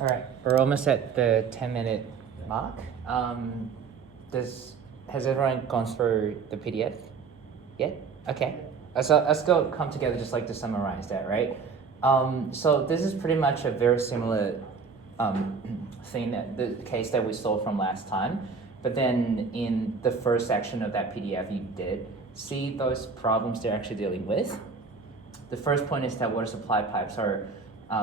All right, we're almost at the 10-minute mark. Has everyone gone through the PDF yet? Okay. So let's go come together just like to summarize that, right? So this is pretty much a very similar thing, the case that we saw from last time. But then in the first section of that PDF, you did see those problems they're actually dealing with. The first point is that water supply pipes are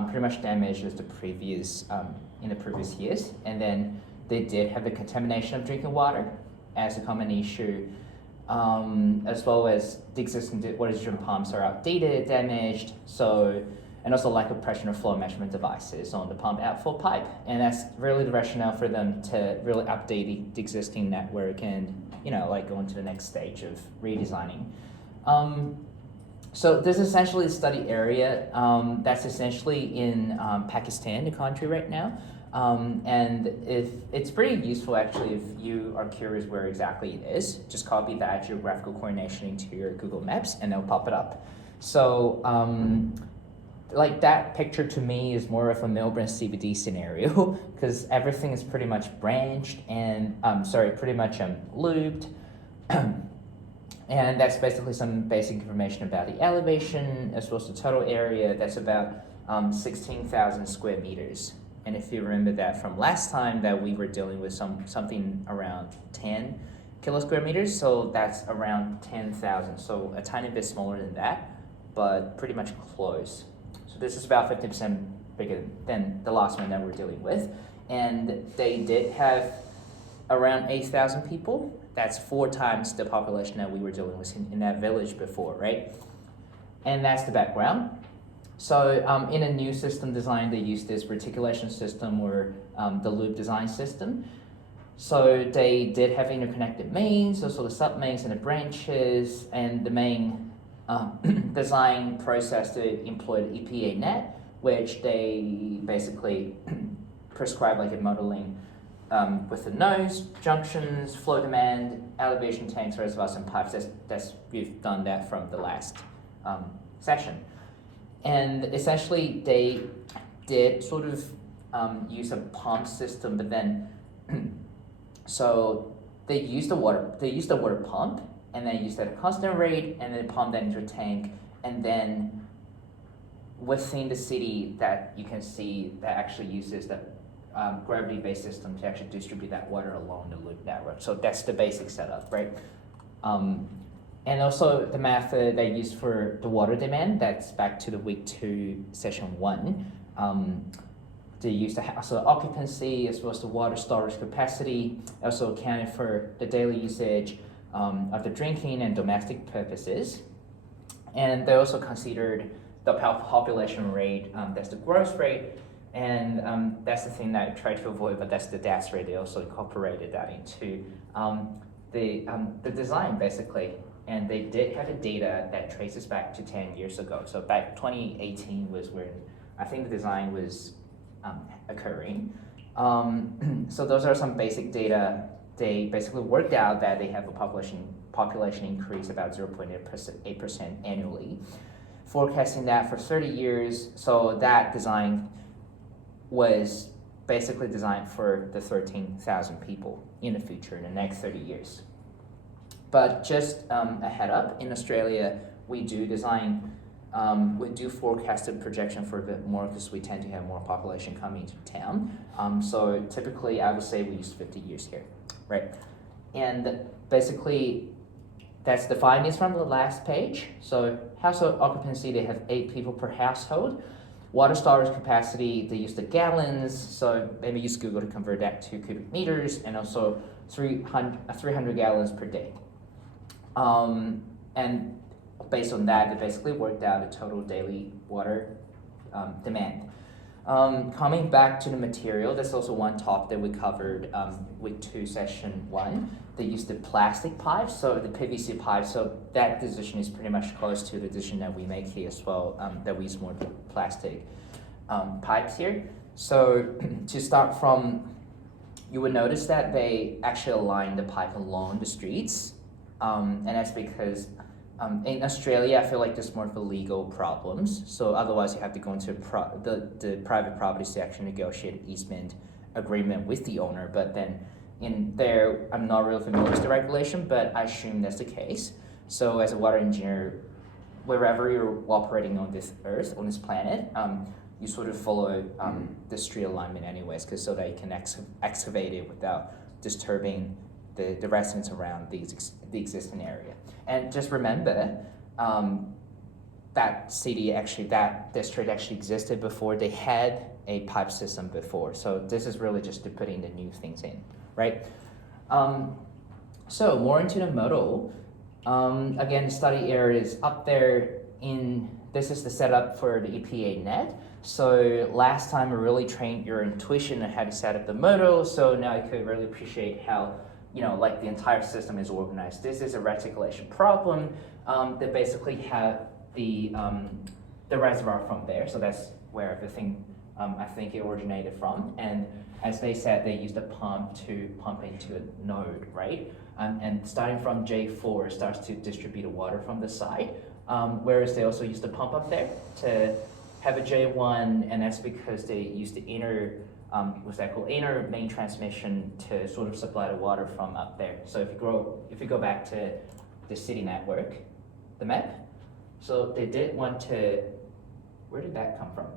pretty much damaged as in the previous years, and then they did have the contamination of drinking water as a common issue, as well as the existing water distribution pumps are outdated, damaged, and also lack of pressure and flow measurement devices on the pump outflow pipe, and that's really the rationale for them to really update the existing network and like go into the next stage of redesigning. So this is essentially the study area that's essentially in Pakistan, the country right now. And if it's pretty useful actually if you are curious where exactly it is, just copy that geographical coordination into your Google Maps and it'll pop it up. So like that picture to me is more of a Melbourne CBD scenario because everything is pretty much branched and pretty much looped. And that's basically some basic information about the elevation as well as the total area. That's about 16,000 square meters. And if you remember that from last time that we were dealing with something around 10 square meters, so that's around 10,000. So a tiny bit smaller than that, but pretty much close. So this is about 50% bigger than the last one that we're dealing with. And they did have around 8,000 people. That's 4 times the population that we were dealing with in that village before, right? And that's the background. So in a new system design, they use this reticulation system or the loop design system. So they did have interconnected mains, also the sub-mains and the branches, and the main design process to employ the EPA net, which they basically prescribe like a modeling with the nose, junctions, flow demand, elevation tanks, reservoirs, and pipes. We've done that from the last session. And essentially, they did sort of use a pump system, but then, so they used the water pump, and then used at a constant rate, and then pump that into a tank, and then within the city that you can see that actually uses the gravity-based system to actually distribute that water along the loop network. So that's the basic setup, right? And also the method they use for the water demand, that's back to the week 2, session 1. They use the household occupancy as well as the water storage capacity, also accounted for the daily usage of the drinking and domestic purposes. And they also considered the population rate, that's the growth rate, and that's the thing that I tried to avoid, but that's the death rate. They also incorporated that into the design, basically. And they did have the data that traces back to 10 years ago. So back 2018 was when I think the design was occurring. So those are some basic data. They basically worked out that they have a population increase about 0.8% annually, forecasting that for 30 years. So that design was basically designed for the 13,000 people in the future in the next 30 years. But just a head up, in Australia, we do forecast a projection for a bit more because we tend to have more population coming into town. So typically, I would say we use 50 years here, right? And basically, that's the findings from the last page. So household occupancy, they have 8 people per household. Water storage capacity, they use the gallons, so maybe use Google to convert that to cubic meters, and also 300 gallons per day. And based on that, they basically worked out the total daily water demand. Coming back to the material, that's also one topic that we covered week 2, session 1. They used the plastic pipes, so the PVC pipes, so that decision is pretty much close to the decision that we make here as well, that we use more plastic pipes here. So to start from, you would notice that they actually align the pipe along the streets, and that's because In Australia, I feel like there's more of the legal problems. So otherwise, you have to go into the private properties to actually negotiate easement agreement with the owner. But then in there, I'm not really familiar with the regulation, but I assume that's the case. So as a water engineer, wherever you're operating on this earth, on this planet, you sort of follow the street alignment anyways, because so that you can excavate it without disturbing the residents around the existing area. And just remember, that city actually, that district actually existed before they had a pipe system before. So this is really just to put in the new things in, right? So more into the model. Again, the study area is up there this is the setup for the EPA net. So last time we really trained your intuition on how to set up the model. So now you could really appreciate how, like the entire system is organized. This is a reticulation problem. They basically have the reservoir from there. So that's where the thing, I think it originated from. And as they said, they used a pump to pump into a node, right? And starting from J4 starts to distribute the water from the side. Whereas they also used a pump up there to have a J1, and that's because they used the inner, inner main transmission to sort of supply the water from up there. So if you go back to the city network, the map, so they did want to, where did that come from?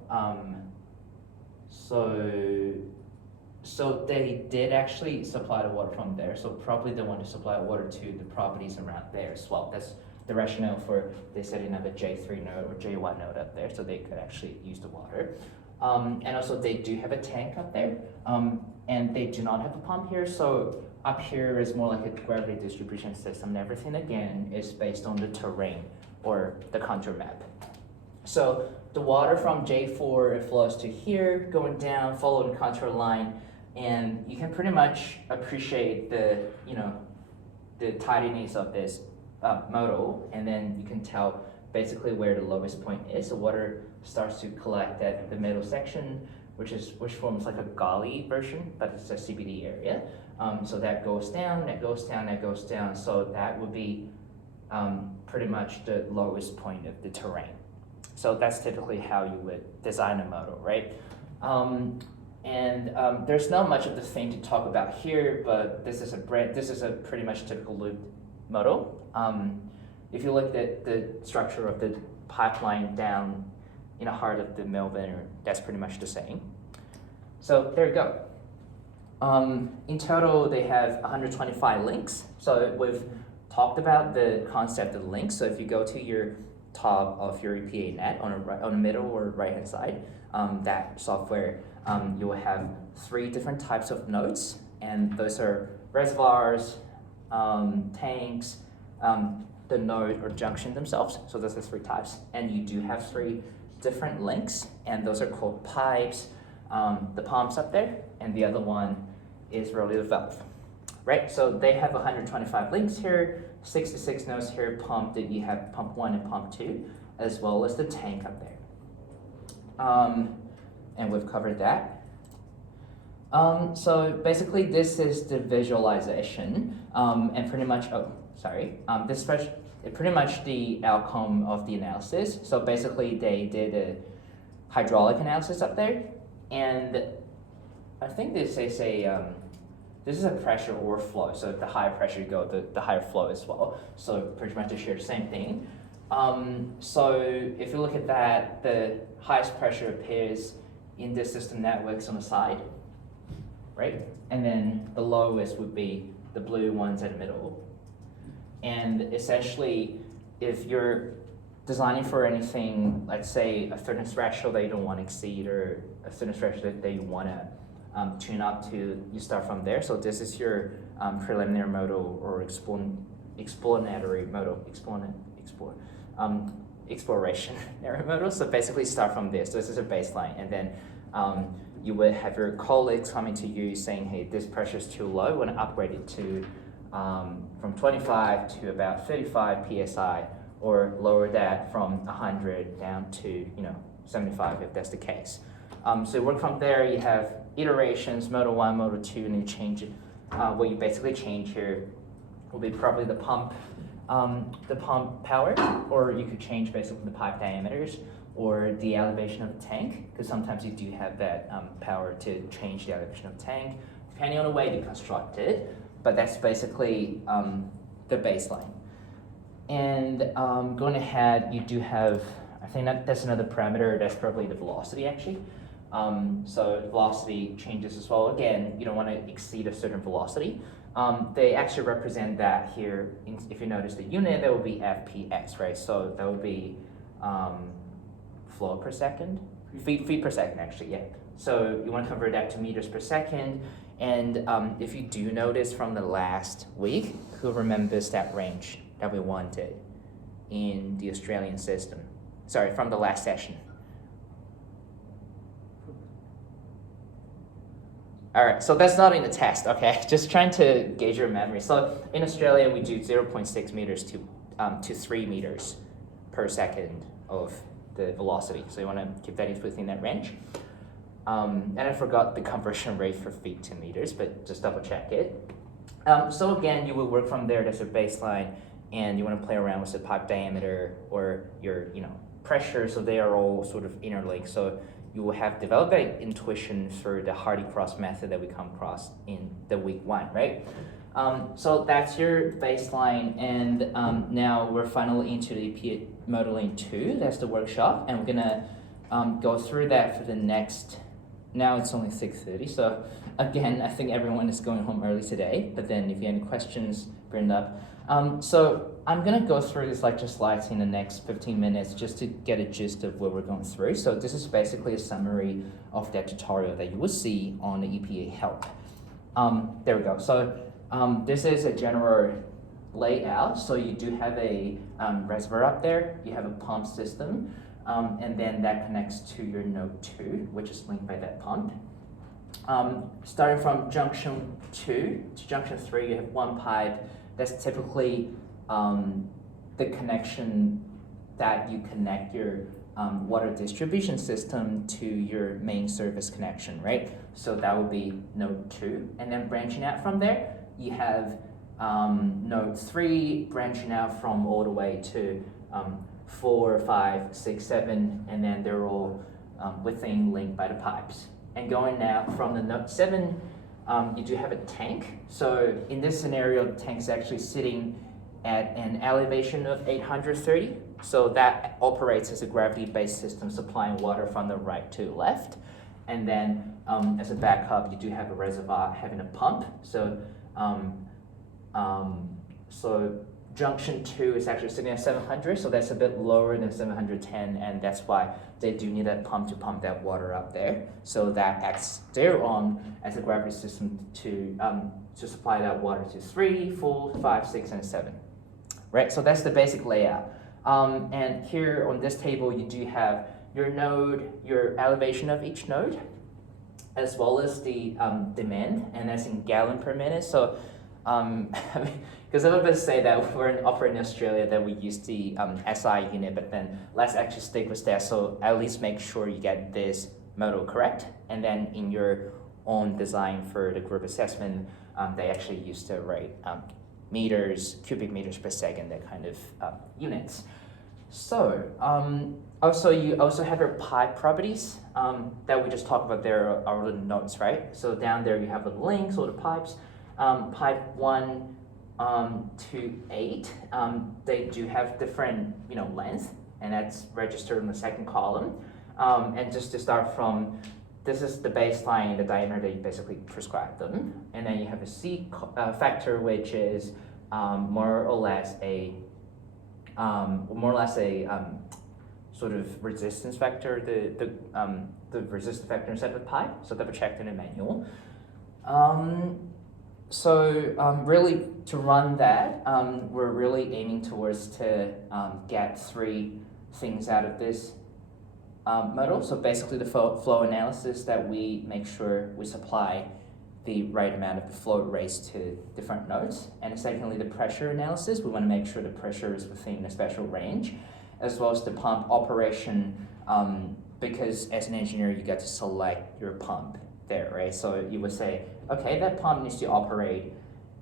So they did actually supply the water from there, so probably they want to supply water to the properties around there as well. That's the rationale for they setting up a J3 node or J1 node up there, so they could actually use the water. And also they do have a tank up there, and they do not have a pump here, so up here is more like a gravity distribution system, and everything again is based on the terrain or the contour map. So the water from J4 flows to here, going down, following the contour line, and you can pretty much appreciate the tidiness of this model, and then you can tell basically where the lowest point is. So water starts to collect at the middle section, which forms like a gully version, but it's a CBD area. So that goes down, that goes down, that goes down. So that would be pretty much the lowest point of the terrain. So that's typically how you would design a model, right? There's not much of the thing to talk about here, but this is a pretty much typical loop model. If you look at the structure of the pipeline down in the heart of the Melbourne, that's pretty much the same. So there you go. In total, they have 125 links. So we've talked about the concept of links. So if you go to your top of your EPA net on the middle or right-hand side, that software, you will have 3 different types of nodes, and those are reservoirs, tanks, the node or junction themselves. So those are 3 types, and you do have 3 different links, and those are called pipes. The pumps up there, and the other one is really the valve, right? So they have 125 links here, 66 nodes here pumped. You have pump 1 and pump 2, as well as the tank up there. And we've covered that. So basically this is the visualization, and pretty much, this is pretty much the outcome of the analysis. So basically they did a hydraulic analysis up there, and I think this is this is a pressure or flow. So the higher pressure you go, the higher flow as well. So pretty much they share the same thing. So if you look at that, the highest pressure appears in the system networks on the side, right? And then the lowest would be the blue ones at the middle. And essentially, if you're designing for anything, let's say a certain threshold that you don't want to exceed, or a certain threshold that you want to tune up to, you start from there. So this is your preliminary model or explanatory model, explorationary model. So basically start from this. So this is a baseline, and then you would have your colleagues coming to you saying, hey, this pressure is too low, we want to upgrade it to from 25 to about 35 psi, or lower that from 100 down to 75 if that's the case. So you work from there. You have iterations, model 1, model 2, and you change it. What you basically change here will be probably the pump the pump power, or you could change basically the pipe diameters or the elevation of the tank, because sometimes you do have that power to change the elevation of the tank, depending on the way you construct it. But that's basically the baseline. And going ahead, you do have, I think that's another parameter, that's probably the velocity actually. So velocity changes as well. Again, you don't want to exceed a certain velocity. They actually represent that here. If you notice the unit, that would be FPX, right? So that would be flow per second, feet per second actually, yeah. So you want to convert that to meters per second. And if you do notice from the last week, who remembers that range that we wanted in the Australian system? Sorry, from the last session. All right, so that's not in the test, okay? Just trying to gauge your memory. So in Australia, we do 0.6 meters to 3 meters per second of the velocity. So you want to keep that within that range. And I forgot the conversion rate for feet to meters, but just double check it. So again, you will work from there. That's your baseline, and you want to play around with the pipe diameter or your pressure. So they are all sort of interlinked. So you will have developed that intuition for the Hardy-Cross method that we come across in the week 1, right? So that's your baseline, and now we're finally into the EPA Modeling 2. That's the workshop, and we're gonna go through that for the next. Now it's only 6:30, so again, I think everyone is going home early today. But then, if you have any questions, bring it up. So I'm gonna go through these lecture slides in the next 15 minutes just to get a gist of what we're going through. So this is basically a summary of that tutorial that you will see on the EPA help. There we go. So this is a general layout. So you do have a reservoir up there. You have a pump system, and then that connects to your node 2, which is linked by that pump. Starting from junction 2 to junction 3, you have one pipe. That's typically the connection that you connect your water distribution system to your main service connection, right? So that would be node 2. And then branching out from there, you have node 3 branching out from all the way to 4, 5, 6, 7, and then they're all within linked by the pipes. And going now from the node 7, you do have a tank. So in this scenario, the tank is actually sitting at an elevation of 830. So that operates as a gravity-based system supplying water from the right to left. And then as a backup, you do have a reservoir having a pump. So junction 2 is actually sitting at 700, so that's a bit lower than 710, and that's why they do need a pump to pump that water up there. So that acts there on as a gravity system to supply that water to 3, 4, 5, 6, and 7. Right, so that's the basic layout. And here on this table, you do have your node, your elevation of each node, as well as the demand, and that's in gallon per minute. So because a lot of us say that we're operating in Australia that we use the SI unit, but then let's actually stick with that. So at least make sure you get this model correct. And then in your own design for the group assessment, they actually use the right meters, cubic meters per second, that kind of units. So also you also have your pipe properties that we just talked about. There are the nodes, right? So down there you have the links or the pipes. Pipe 1 to 8, they do have different length, and that's registered in the second column. And just to start from, this is the baseline, the diameter that you basically prescribe them, and then you have a C factor, which is more or less a sort of resistance factor, the resistance factor inside the pipe. So double checked in the manual. So really, to run that, we're really aiming towards to get 3 things out of this model. So basically the flow analysis, that we make sure we supply the right amount of flow rates to different nodes. And secondly, the pressure analysis, we want to make sure the pressure is within a special range, as well as the pump operation, because as an engineer, you get to select your pump there, right? So you would say, okay, that pump needs to operate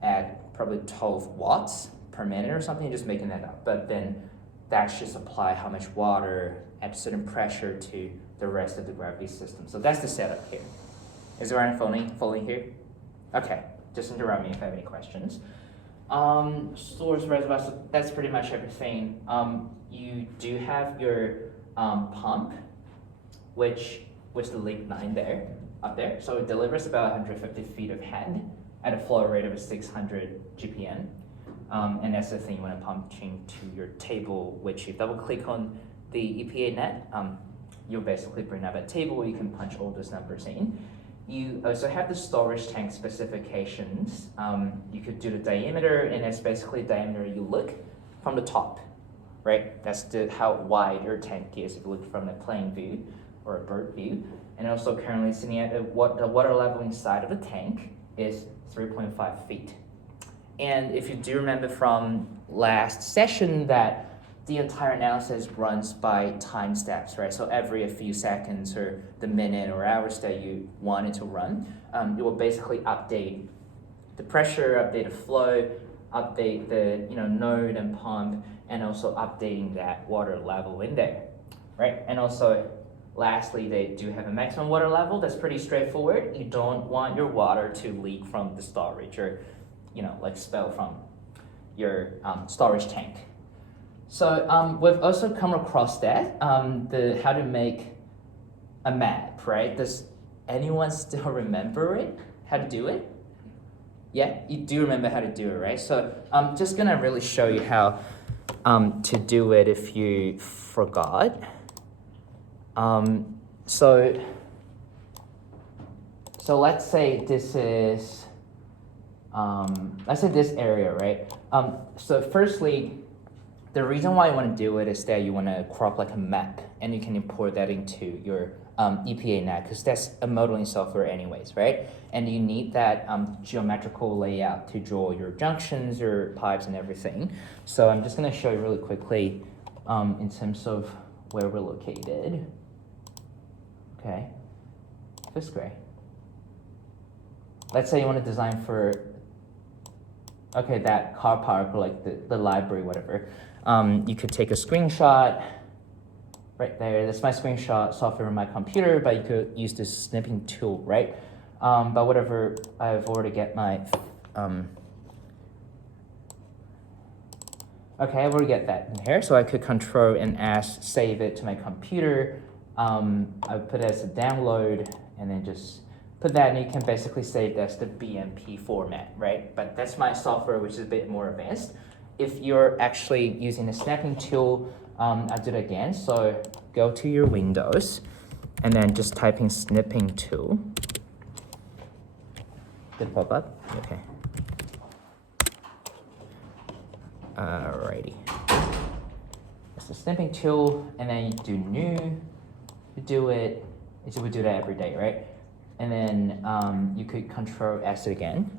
at probably 12 watts, per minute or something, just making that up. But then that should supply how much water at a certain pressure to the rest of the gravity system. So that's the setup here. Is there anyone following here? Okay, just interrupt me if you have any questions. Source reservoir, so that's pretty much everything. You do have your pump, which was the leak line there, up there. So it delivers about 150 feet of head at a flow rate of 600 GPM. And that's the thing you want to pump to your table, which you double click on the EPA net, you'll basically bring up a table where you can punch all those numbers in. You also have the storage tank specifications. You could do the diameter, and that's basically the diameter you look from the top, right? That's how wide your tank is if you look from a plane view or a bird view. And also currently sitting at the water level inside of the tank is 3.5 feet. And if you do remember from last session that the entire analysis runs by time steps, right? So every a few seconds or the minute or hours that you want it to run, it will basically update the pressure, update the flow, update the node and pump, and also updating that water level in there, right? And also, lastly, they do have a maximum water level. That's pretty straightforward. You don't want your water to leak from the storage or, like spill from your storage tank. So we've also come across that, how to make a map, right? Does anyone still remember it? How to do it? Yeah, you do remember how to do it, right? So I'm just gonna really show you how to do it if you forgot. So let's say this is, let's say this area, right? So firstly, the reason why you want to do it is that you want to crop like a map, and you can import that into your EPA net, because that's a modeling software anyways, right? And you need that geometrical layout to draw your junctions, your pipes, and everything. So I'm just going to show you really quickly in terms of where we're located. Okay, fifth grade. Let's say you want to design for, okay, that car park or like the library, whatever. You could take a screenshot right there. That's my screenshot software on my computer, but you could use this snipping tool, right? But whatever, I've already get my, okay, I've already get that in here. So I could control and S, save it to my computer. I put it as a download and then just put that, and you can basically save that's the BMP format, right? But that's my software, which is a bit more advanced. If you're actually using the snapping tool, I'll do it again. So go to your Windows and then just type in snipping tool. Did it pop up? Okay. Alrighty. It's the snipping tool, and then you do new, you do it, so we do that every day, right? And then you could control S it again,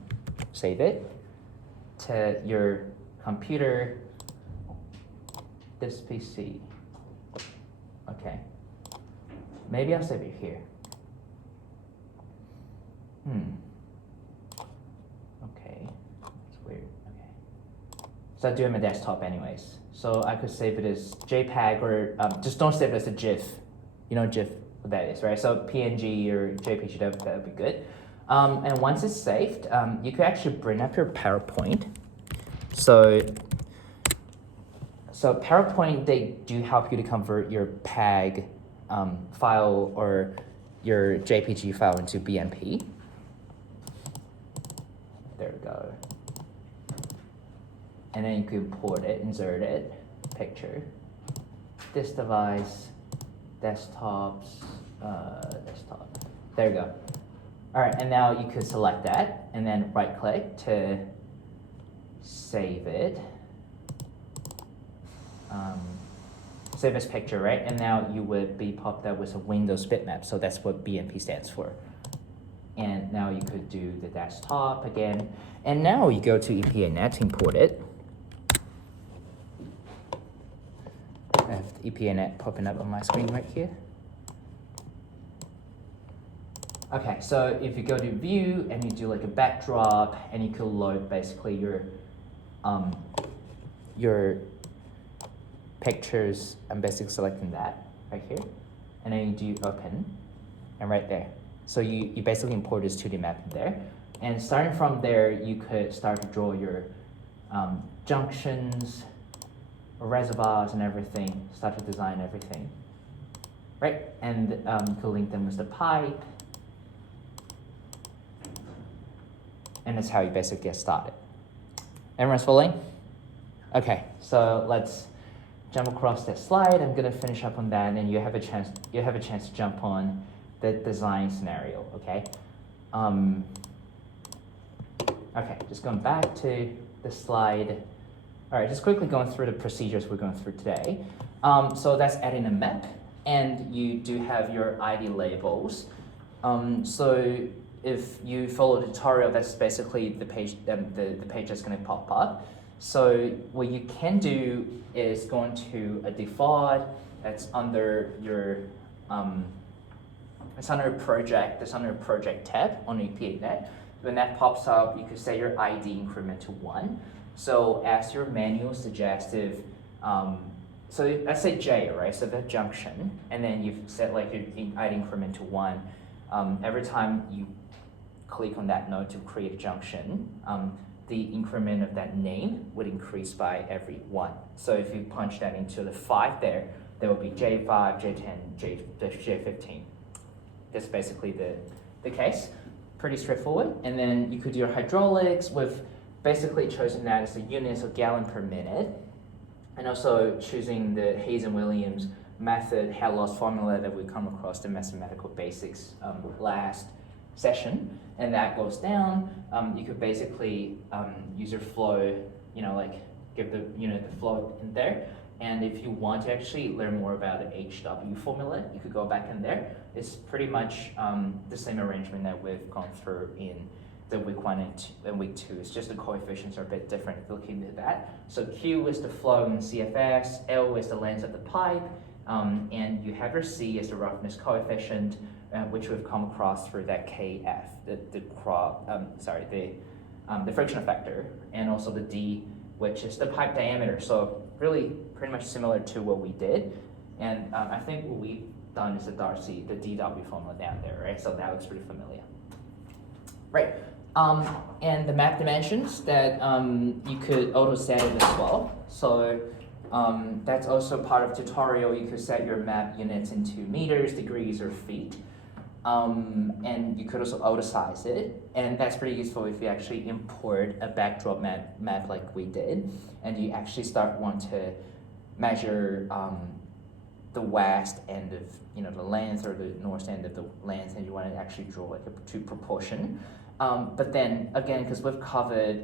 save it to your computer, this PC. Okay, maybe I'll save it here. Okay, it's weird. Okay, so I do it on my desktop anyways. So I could save it as JPEG, or just don't save it as a GIF. You know GIF, what that is, right? So PNG or JPG, that would be good. And once it's saved, you could actually bring up your PowerPoint. So PowerPoint, they do help you to convert your PAG file or your JPG file into BMP. There we go. And then you can import it, insert it, picture, this device, desktops, desktop. There you go. All right, and now you could select that and then right click to save it. Save as picture, right? And now you would be popped up with a Windows bitmap, so that's what BMP stands for. And now you could do the desktop again. And now you go to EPA Net, import it. I have the EPA Net popping up on my screen right here. Okay, so if you go to view and you do like a backdrop, and you could load basically your your pictures, I'm basically selecting that right here, and then you do open, and right there. So you basically import this 2D map in there, and starting from there, you could start to draw your junctions, reservoirs, and everything. Start to design everything, right? And you could link them with the pipe, and that's how you basically get started. Everyone's following? Okay, so let's jump across that slide. I'm gonna finish up on that, and then you have a chance to jump on the design scenario. Okay. Okay, just going back to the slide. All right, just quickly going through the procedures we're going through today. So that's adding a map, and you do have your ID labels. So if you follow the tutorial, that's basically the page. The page that's going to pop up. So what you can do is go into a default that's under your it's under a project. That's under a project tab on EP8net. When that pops up, you could set your ID increment to 1. So as your manual suggestive, so let's say J, right? So that junction, and then you've set like your ID increment to 1. Every time you click on that node to create a junction, the increment of that name would increase by every 1. So if you punch that into the 5 there will be J5, J10, J15. That's basically the case. Pretty straightforward. And then you could do your hydraulics with basically choosing that as the units of gallon per minute, and also choosing the Hayes and Williams method head loss formula that we come across the mathematical basics last session, and that goes down. You could basically use your flow, like give the the flow in there. And if you want to actually learn more about the HW formula, you could go back in there. It's pretty much the same arrangement that we've gone through in the week 1 and week 2. It's just the coefficients are a bit different if you look into that. So Q is the flow in CFS, L is the length of the pipe, and you have your C as the roughness coefficient, which we've come across through that KF, the frictional factor, and also the D, which is the pipe diameter. So really pretty much similar to what we did. And I think what we've done is the Darcy, the DW formula down there, right? So that looks pretty familiar. Right. And the map dimensions that you could auto set it as well. So that's also part of tutorial. You could set your map units into meters, degrees, or feet. And you could also auto size it, and that's pretty useful if you actually import a backdrop map like we did, and you actually want to measure the west end of the length or the north end of the length, and you want to actually draw like a true proportion. But then again, because we've covered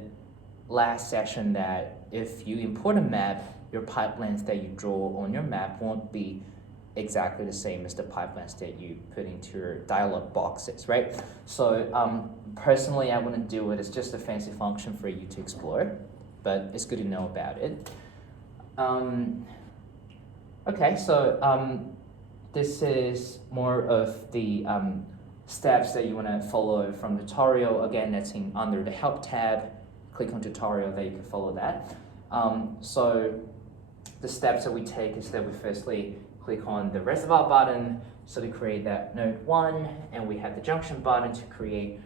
last session that if you import a map, your pipe length that you draw on your map won't be exactly the same as the pipe length that you put into your dialog boxes, right? So personally, I wouldn't do it. It's just a fancy function for you to explore, but it's good to know about it. Okay, so this is more of the steps that you want to follow from the tutorial. Again, that's under the help tab. Click on tutorial, there you can follow that. So the steps that we take is that we firstly click on the reservoir button, so to create that node 1, and we have the junction button to create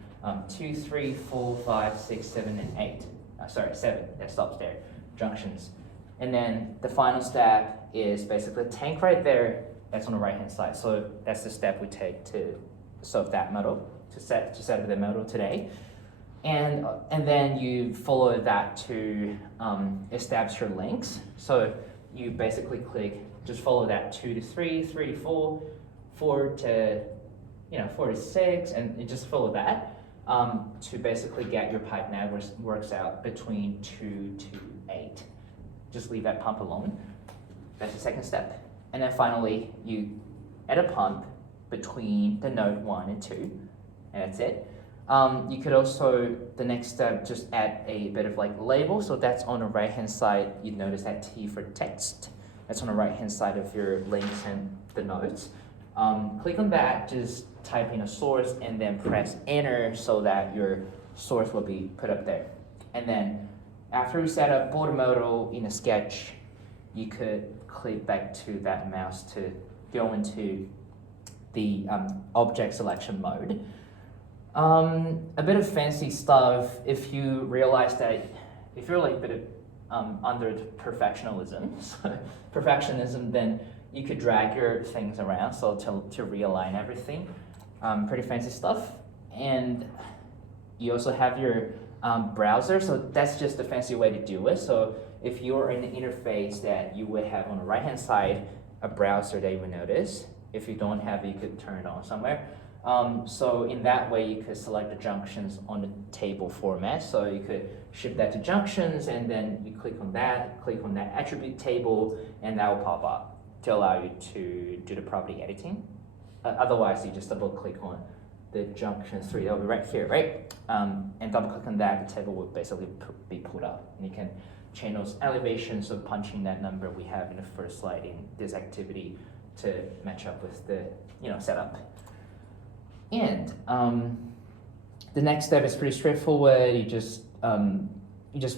2, 3, 4, 5, 6, 7, and 8. 7, that stops there, junctions. And then the final step is basically a tank right there, that's on the right hand side. So that's the step we take to solve that model, to set the model today. And then you follow that to establish your links. So you basically just follow that 2 to 3, 3 to 4, 4 to 4 to 6, and you just follow that to basically get your pipe nav works out between 2 to 8. Just leave that pump alone. That's the second step. And then finally, you add a pump between the node 1 and 2, and that's it. You could also, the next step, just add a bit of like label. So that's on the right hand side. You notice that T for text. That's on the right hand side of your links and the nodes. Click on that, just type in a source and then press enter so that your source will be put up there. And then after you set up border model in a sketch, you could click back to that mouse to go into the object selection mode. A bit of fancy stuff, if you realize that, if you're like a bit of under perfectionism, then you could drag your things around so to realign everything. Pretty fancy stuff. And you also have your browser, so that's just a fancy way to do it. So if you're in the interface that you would have on the right hand side, a browser that you would notice. If you don't have it, you could turn it on somewhere. So in that way, you could select the junctions on the table format. So you could shift that to junctions, and then you click on that attribute table, and that will pop up to allow you to do the property editing. Otherwise, you just double click on the junction 3, that'll be right here, right? And double click on that, the table will basically be pulled up. And you can change those elevations of punching that number we have in the first slide in this activity to match up with the setup. And the next step is pretty straightforward. You just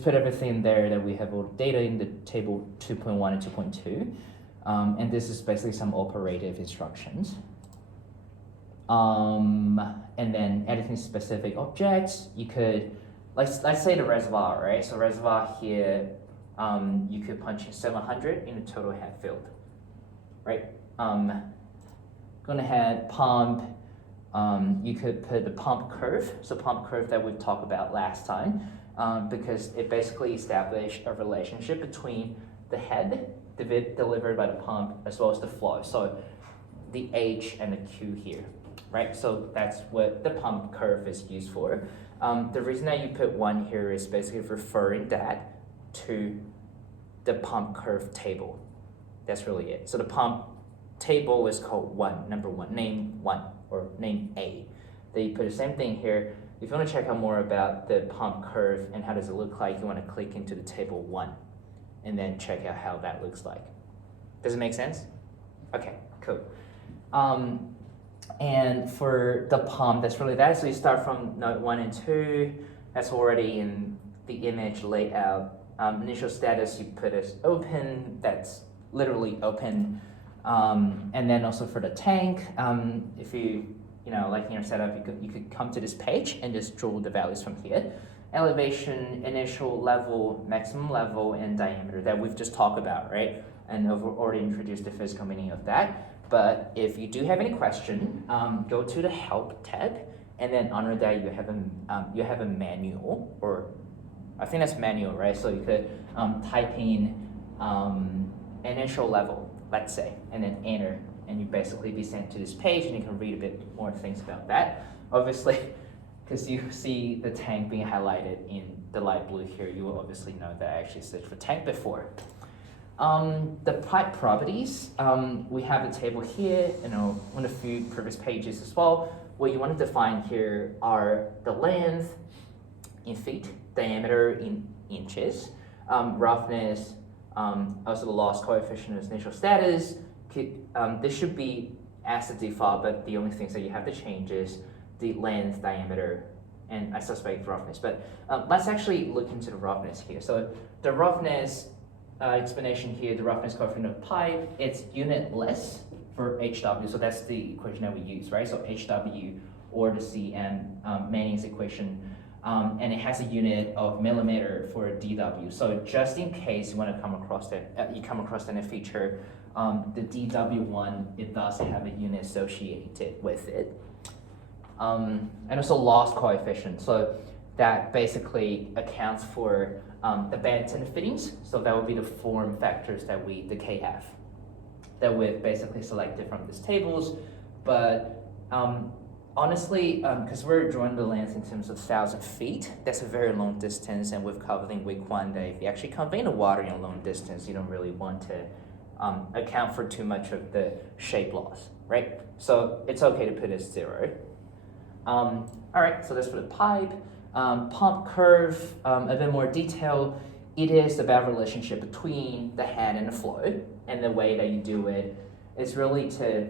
put everything there that we have all the data in the table 2.1 and 2.2. And this is basically some operative instructions. And then editing specific objects, you could, let's say the reservoir, right? So reservoir here, you could punch in 700 in the total head field, right? Going ahead, pump, you could put the pump curve, so pump curve that we've talked about last time, because it basically established a relationship between the head delivered by the pump as well as the flow. So the H and the Q here, right? So that's what the pump curve is used for. The reason that you put 1 here is basically referring that to the pump curve table. That's really it. So the pump table is called number 1, name 1, or name A. Then you put the same thing here. If you want to check out more about the pump curve and how does it look like, you want to click into the table 1 and then check out how that looks like. Does it make sense? Okay, cool. And for the pump, that's really that. So you start from node 1 and 2. That's already in the image layout. Initial status, you put as open. That's literally open. And then also for the tank, if you like in your setup, you could come to this page and just draw the values from here. Elevation, initial level, maximum level, and diameter that we've just talked about, right? And I've already introduced the physical meaning of that. But if you do have any question, go to the help tab, and then under that you have a manual, or I think that's manual, right? So you could type in initial level, let's say, and then enter, and you basically be sent to this page, and you can read a bit more things about that. Obviously, because you see the tank being highlighted in the light blue here, you will obviously know that I actually searched for tank before. The pipe properties, we have the table here, on a few previous pages as well. What you want to define here are the length in feet, diameter in inches, roughness, also the loss coefficient as initial status. This should be as the default, but the only things that you have to change is the length, diameter, and I suspect roughness. But let's actually look into the roughness here. So the roughness explanation here, the roughness coefficient of pipe, it's unitless for HW, so that's the equation that we use, right? So HW or the CM, Manning's equation, and it has a unit of millimeter for DW. So just in case you want to come across that, in a feature, the DW1, it does have a unit associated with it. And also loss coefficient, so that basically accounts for the bends and the fittings. So that would be the form factors that the KF that we've basically selected from these tables. But honestly, because we're drawing the length in terms of 1,000 feet, that's a very long distance, and we've covered in week 1 that if you actually convey the water in a long distance, you don't really want to account for too much of the shape loss, right? So it's okay to put it as 0. All right, so that's for the pipe. Pump curve, a bit more detail. It is about relationship between the head and the flow, and the way that you do it is really to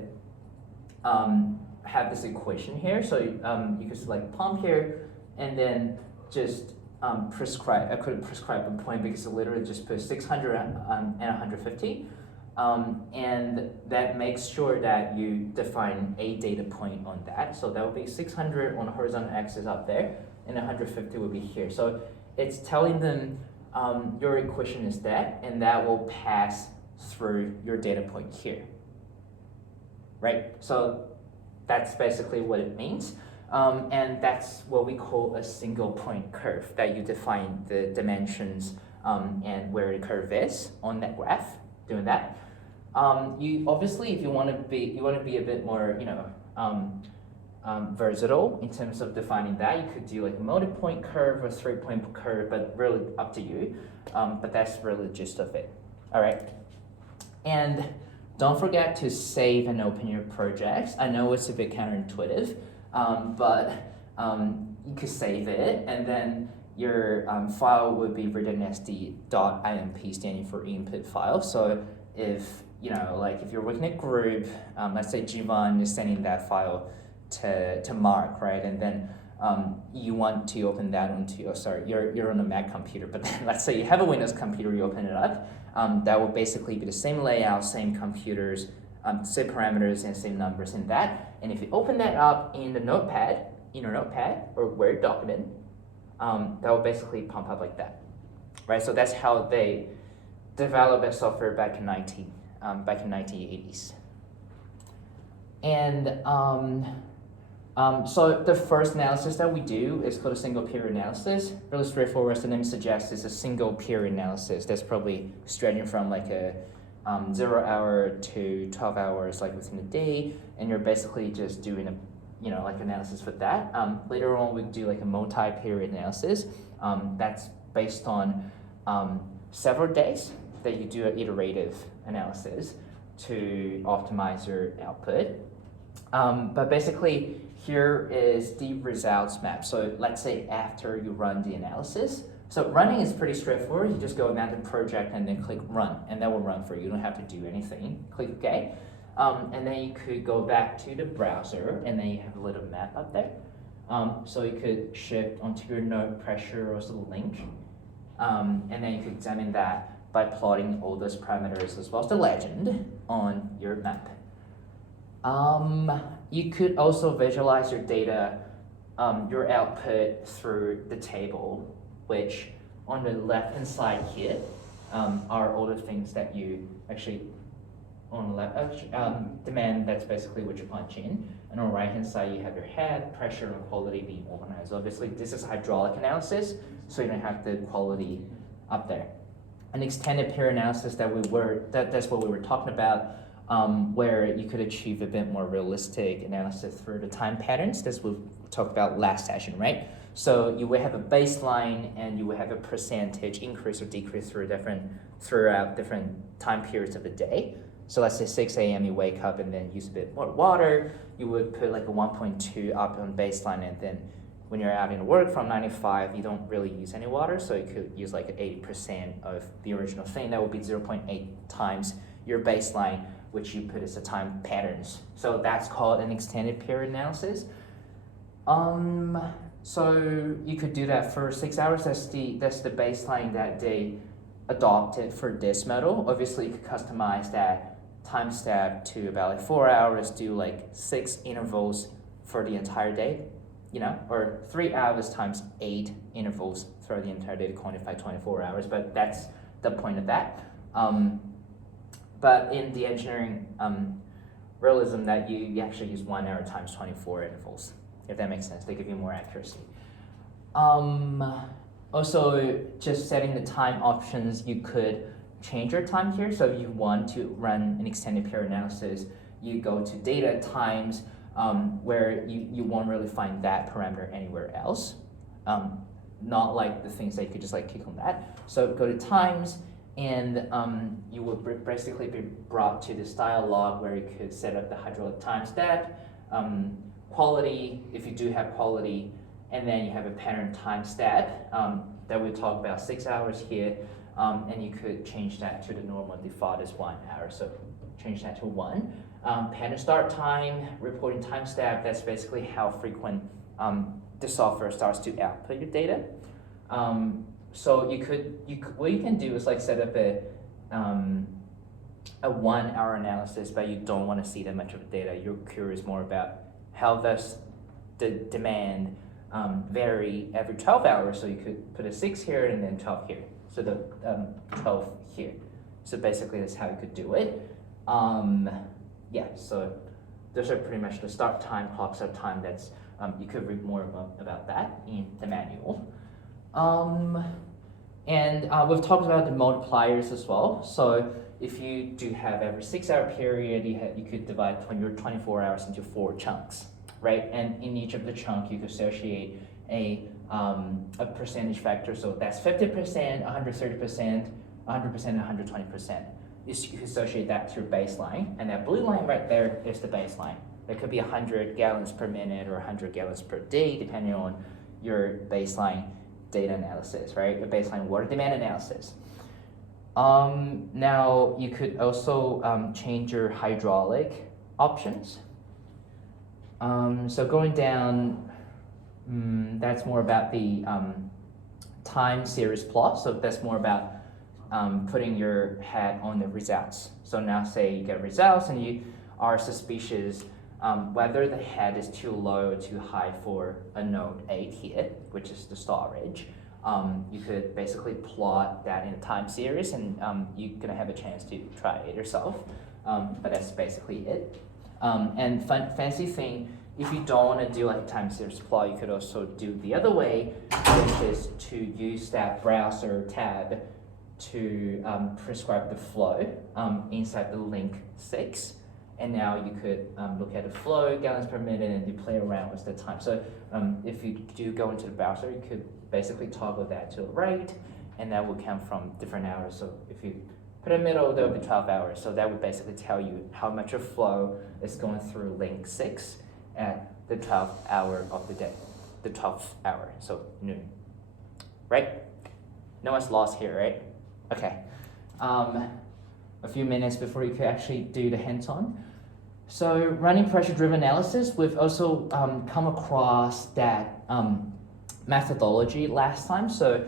have this equation here. So you can select pump here, and then just I couldn't prescribe a point because it literally just put 600 and 150. And that makes sure that you define a data point on that. So that would be 600 on the horizontal axis up there, and 150 will be here. So it's telling them your equation is that, and that will pass through your data point here, right? So that's basically what it means. And that's what we call a single point curve, that you define the dimensions and where the curve is on that graph, doing that. You obviously, if you want to be a bit more, versatile in terms of defining that, you could do like a multi-point curve or 3-point curve, but really up to you. But that's really the gist of it. All right. And don't forget to save and open your projects. I know it's a bit counterintuitive, but you could save it, and then your file would be written as the .imp, standing for input file. So if if you're working a group, let's say Jivan is sending that file to Mark, right? And then you want to open that onto you're on a Mac computer, but then let's say you have a Windows computer, you open it up. That will basically be the same layout, same computers, same parameters, and same numbers in that. And if you open that up in the Notepad, or Word document, that will basically pump up like that, right? So that's how they developed that software back in 1980s. And so the first analysis that we do is called a single period analysis. Really straightforward, as the name suggests, it's a single period analysis. That's probably stretching from like a 0 hour to 12 hours, like within a day, and you're basically just doing like analysis for that. Later on, we do like a multi-period analysis. That's based on several days that you do an iterative analysis to optimize your output. But basically, here is the results map. So let's say after you run the analysis. So running is pretty straightforward. You just go down to project and then click run, and that will run for you. You don't have to do anything. Click OK. And then you could go back to the browser, and then you have a little map up there. So you could shift onto your node pressure or some link, and then you could examine that by plotting all those parameters as well as the legend on your map. You could also visualize your data, your output through the table, which on the left-hand side here are all the things that you actually, on the left, demand, that's basically what you punch in. And on the right-hand side, you have your head, pressure, and quality being organized. Obviously, this is hydraulic analysis, so you don't have the quality up there. An extended period analysis that's what we were talking about, where you could achieve a bit more realistic analysis through the time patterns. That's what we talked about last session, right? So you will have a baseline, and you will have a percentage increase or decrease throughout different time periods of the day. So let's say 6 a.m. you wake up and then use a bit more water. You would put like a 1.2 up on baseline, and then when you're out in work from 9 to 5, you don't really use any water, so you could use like 80% of the original thing. That would be 0.8 times your baseline, which you put as a time patterns. So that's called an extended period analysis. So you could do that for 6 hours. That's the baseline that they adopted for this model. Obviously, you could customize that time step to about like 4 hours, do like 6 intervals for the entire day, or 3 hours times 8 intervals throughout the entire day to quantify 24 hours. But that's the point of that. But in the engineering realism, that you actually use 1 hour times 24 intervals, if that makes sense. They give you more accuracy. Also, just setting the time options, you could change your time here. So if you want to run an extended period analysis, you go to data times, where you won't really find that parameter anywhere else. Not like the things that you could just like click on that. So go to times, and you will basically be brought to this dialog where you could set up the hydraulic time step, quality, if you do have quality, and then you have a pattern time step that we talk about 6 hours here, and you could change that to the normal default is 1 hour, so change that to 1. Pattern start time, reporting time step, that's basically how frequent the software starts to output your data. So what you can do is like set up a 1 hour analysis, but you don't want to see that much of the data. You're curious more about how does the demand vary every 12 hours. So you could put a 6 here and then 12 here. So the 12 here. So basically that's how you could do it. Yeah, so those are pretty much the start time, clock start time. That's you could read more about that in the manual. And we've talked about the multipliers as well. So if you do have every 6 hour period, you could divide your 24 hours into 4 chunks, right? And in each of the chunk, you could associate a percentage factor. So that's 50%, 130%, 100%, and 120%. You can associate that to your baseline, and that blue line right there is the baseline. It could be 100 gallons per minute or 100 gallons per day, depending on your baseline data analysis, right? Your baseline water demand analysis. Now you could also change your hydraulic options. So going down, that's more about the time series plot. So that's more about putting your hat on the results. So now say you get results and you are suspicious whether the head is too low or too high for a node 8 here, which is the storage. You could basically plot that in a time series, and you're gonna have a chance to try it yourself. But that's basically it. And fancy thing, if you don't want to do like a time series plot, you could also do the other way, which is to use that browser tab to prescribe the flow inside the link 6. And now you could look at the flow, gallons per minute, and you play around with the time. So if you do go into the browser, you could basically toggle that to the right, and that will come from different hours. So if you put in the middle, that would be 12 hours. So that would basically tell you how much of flow is going through link 6 at the 12th hour of the day, the 12th hour, so noon, right? No one's lost here, right? Okay. A few minutes before you could actually do the hands-on. So running pressure-driven analysis, we've also come across that methodology last time. So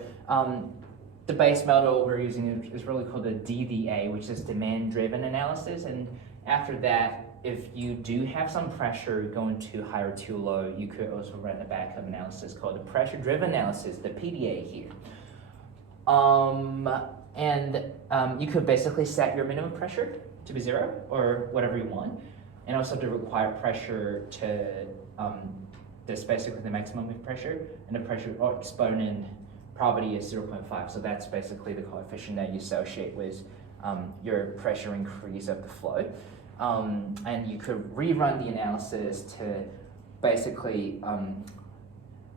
the base model we're using is really called the DDA, which is demand-driven analysis. And after that, if you do have some pressure going too high or too low, you could also run a backup analysis called the pressure-driven analysis, the PDA here. You could basically set your minimum pressure to be 0 or whatever you want, and also the required pressure to that's basically the maximum pressure, and the pressure exponent probability is 0.5. So that's basically the coefficient that you associate with your pressure increase of the flow. And you could rerun the analysis to basically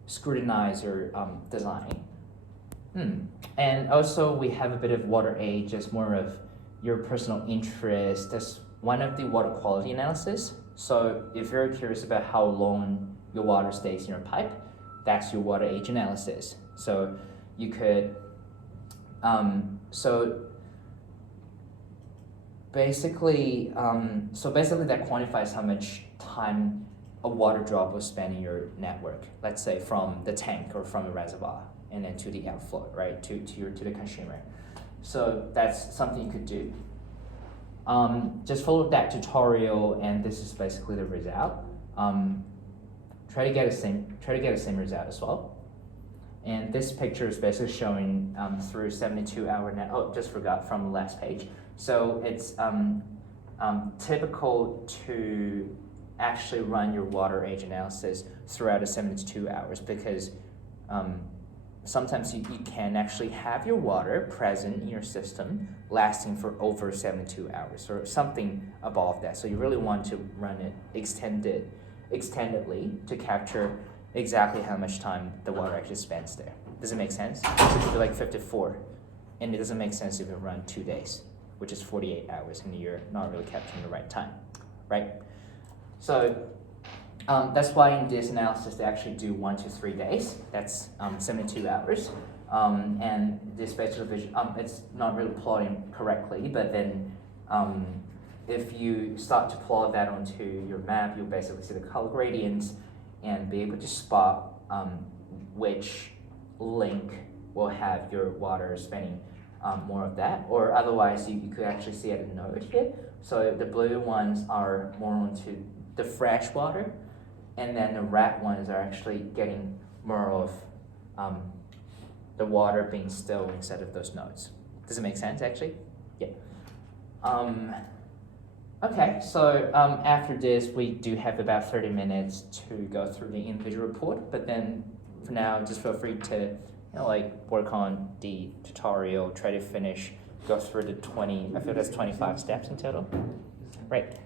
scrutinize your design. And also we have a bit of water age as more of your personal interest. That's one of the water quality analysis. So if you're curious about how long your water stays in your pipe, that's your water age analysis. So you could, basically that quantifies how much time a water drop will spend in your network. Let's say from the tank or from the reservoir, and then to the outflow, right, to the consumer. So that's something you could do. Just follow that tutorial, and this is basically the result. Try to get the same result as well. And this picture is basically showing through 72-hour net. Oh, just forgot from the last page. So it's typical to actually run your water age analysis throughout the 72 hours because sometimes you can actually have your water present in your system lasting for over 72 hours or something above that. So you really want to run it extendedly to capture exactly how much time the water actually spends there. Does it make sense? So it could be like 54, and it doesn't make sense if you run 2 days, which is 48 hours, and you're not really capturing the right time, right? So that's why in this analysis they actually do 1 to 3 days. That's 72 hours, and this spatial vision, it's not really plotting correctly, but then if you start to plot that onto your map, you'll basically see the color gradients and be able to spot which link will have your water spending more of that, or otherwise you could actually see at a node here. So the blue ones are more onto the fresh water, and then the red ones are actually getting more of the water being still instead of those nodes. Does it make sense actually? Yeah. Okay, so after this we do have about 30 minutes to go through the individual report, but then for now just feel free to work on the tutorial, try to finish, go through the 20, I feel that's 25 steps in total. Right.